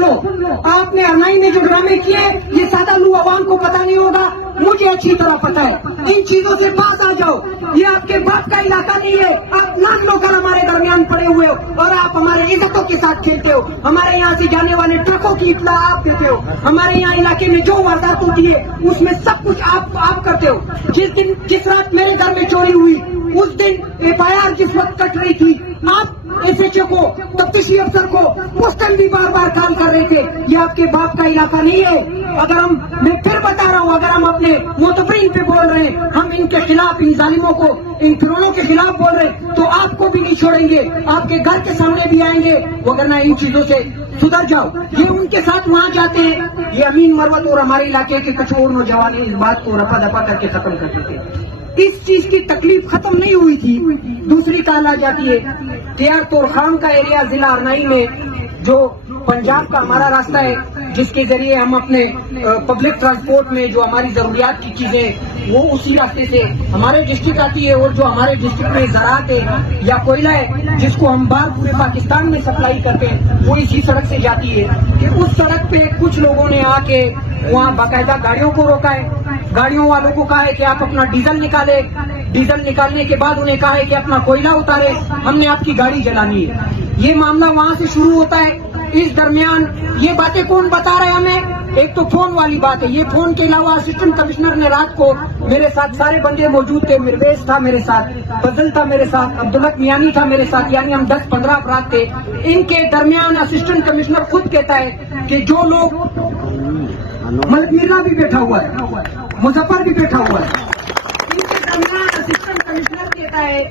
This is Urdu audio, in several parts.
لو. آپ نے ارنائی میں جو ڈرامے کیے یہ سادہ لو عوام کو پتا نہیں ہوگا, مجھے اچھی طرح پتا ہے. ان چیزوں سے باز آ جاؤ. یہ آپ کے باپ کا علاقہ نہیں ہے. آپ نام لو کر ہمارے درمیان پڑے ہوئے ہو اور آپ ہمارے عزتوں کے ساتھ کھیلتے ہو. ہمارے یہاں سے جانے والے ٹرکوں کی اطلاع آپ دیتے ہو. ہمارے یہاں علاقے میں جو واردات ہوتی ہے اس میں سب کچھ آپ کرتے ہو. جس رات میرے گھر میں چوری ہوئی اس دن FIR جس وقت کٹ رہی تھی آپ SHO کو, تفتیشی افسر کو اس ٹائم بھی بار بار کال کر رہے تھے. یہ آپ کے باپ کا علاقہ نہیں ہے. میں پھر بتا رہا ہوں, اگر ہم اپنے معتبرین پہ بول رہے ہیں, ہم ان کے خلاف, ان ظالموں کو, ان فرعونوں کے خلاف بول رہے ہیں, تو آپ کو بھی نہیں چھوڑیں گے. آپ کے گھر کے سامنے بھی آئیں گے. وگرنہ ان چیزوں سے سدھر جاؤ. یہ ان کے ساتھ وہاں جاتے ہیں. یہ امین مروت اور ہمارے علاقے کے کچھ اور نوجوان اس بات کو رفع دفع کر کے ختم کرتے تھے. اس چیز کی تکلیف ختم نہیں ہوئی تھی. دوسری کال آ جاتی ہے تیار طور خان کا ایریا ضلع ارنائی میں, جو پنجاب کا ہمارا راستہ ہے, جس کے ذریعے ہم اپنے پبلک ٹرانسپورٹ میں جو ہماری ضروریات کی چیزیں وہ اسی راستے سے ہمارے ڈسٹرکٹ آتی ہے. اور جو ہمارے ڈسٹرکٹ میں زراعت ہے یا کوئلہ ہے جس کو ہم باہر پورے پاکستان میں سپلائی کرتے ہیں, وہ اسی سڑک سے جاتی ہے. کہ اس سڑک پہ کچھ لوگوں نے آ کے وہاں باقاعدہ گاڑیوں کو روکا ہے. گاڑیوں والوں کو کہا ہے کہ آپ اپنا ڈیزل نکالے. ڈیزل نکالنے کے بعد انہیں کہا ہے کہ اپنا کوئلہ اتارے, ہم نے آپ کی گاڑی جلانی ہے. یہ معاملہ وہاں سے شروع ہوتا ہے. اس درمیان یہ باتیں کون بتا رہے ہیں ہمیں؟ ایک تو فون والی بات ہے. یہ فون کے علاوہ اسسٹنٹ کمشنر نے رات کو میرے ساتھ سارے بندے موجود تھے. مرویش تھا میرے ساتھ, فضل تھا میرے ساتھ, عبدالحق میانی تھا میرے ساتھ, یعنی ہم 10-15 افراد تھے. ان کے درمیان اسسٹنٹ کمشنر خود کہتا ہے کہ جو لوگ, ملک میرا بھی بیٹھا ہوا ہے, مظفر بھی بیٹھا ہوا ہے, ان کے درمیان اسسٹنٹ کمشنر کہتا ہے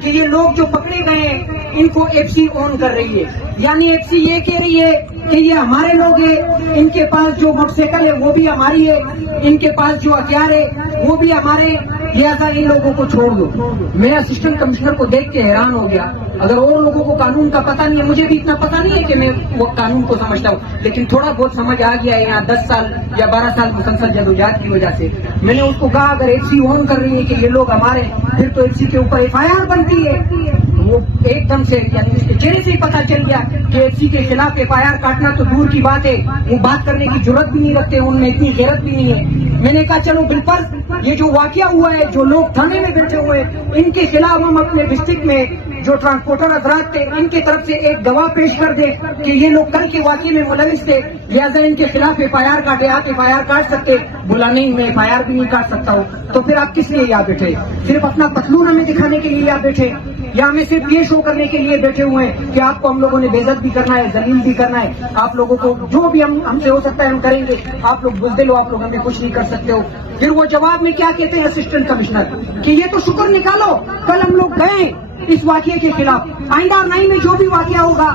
کہ یہ لوگ جو پکڑے گئے ہیں ان کو FC آن کر رہی ہے. یعنی FC یہ کہہ رہی ہے کہ یہ ہمارے لوگ ہیں, ان کے پاس جو موٹر سائیکل ہے وہ بھی ہماری ہے, ان کے پاس جو ہتھیار ہے وہ بھی ہمارے, لہٰذا ان لوگوں کو چھوڑ دو. میں اسسٹنٹ کمشنر کو دیکھ کے حیران ہو گیا. اگر اور لوگوں کو قانون کا پتہ نہیں ہے, مجھے بھی اتنا پتہ نہیں ہے کہ میں وہ قانون کو سمجھتا ہوں, لیکن تھوڑا بہت سمجھ آ گیا ہے. یہاں 10 سال یا 12 سال مسلسل جدوجہد کی وجہ سے میں نے اس کو کہا اگر FC آن کر رہی ہے کہ یہ لوگ ہمارے, پھر تو FC کے اوپر FIR بنتی ہے. وہ ایک دم سے, یعنی اس کے چہرے سے ہی پتا چل گیا کہ FC کے خلاف FIR کاٹنا تو دور کی بات ہے, وہ بات کرنے کی جرت بھی نہیں رکھتے, ان میں اتنی غیرت بھی نہیں ہے. میں نے کہا چلو بالفرض یہ جو واقعہ ہوا ہے, جو لوگ تھانے میں بیٹھے ہوئے ان کے خلاف ہم اپنے ڈسٹرکٹ میں جو ٹرانسپورٹر حضرات تھے ان کی طرف سے ایک گواہ پیش کر دیں کہ یہ لوگ کل کے واقعے میں ملوث تھے, لہٰذا ان کے خلاف FIR کاٹے. آپ FIR کاٹ سکتے؟ بولا نہیں, میں FIR بھی نہیں کاٹ سکتا ہوں. تو پھر آپ کس لیے یہاں بیٹھے؟ صرف اپنا پتلون ہمیں دکھانے کے لیے یہاں بیٹھے, یا ہمیں صرف یہ شو کرنے کے لیے بیٹھے ہوئے ہیں کہ آپ کو ہم لوگوں نے بے عزت بھی کرنا ہے, ذلیل بھی کرنا ہے, آپ لوگوں کو جو بھی ہم سے ہو سکتا ہے ہم کریں گے, آپ لوگ بزدل ہو, آپ لوگ ہمیں کچھ نہیں کر سکتے ہو. پھر وہ جواب میں کیا کہتے ہیں اسسٹنٹ کمشنر کہ یہ تو شکر نکالو کل ہم لوگ گئے اس واقعے کے خلاف, آئندہ نہیں میں جو بھی واقعہ ہوگا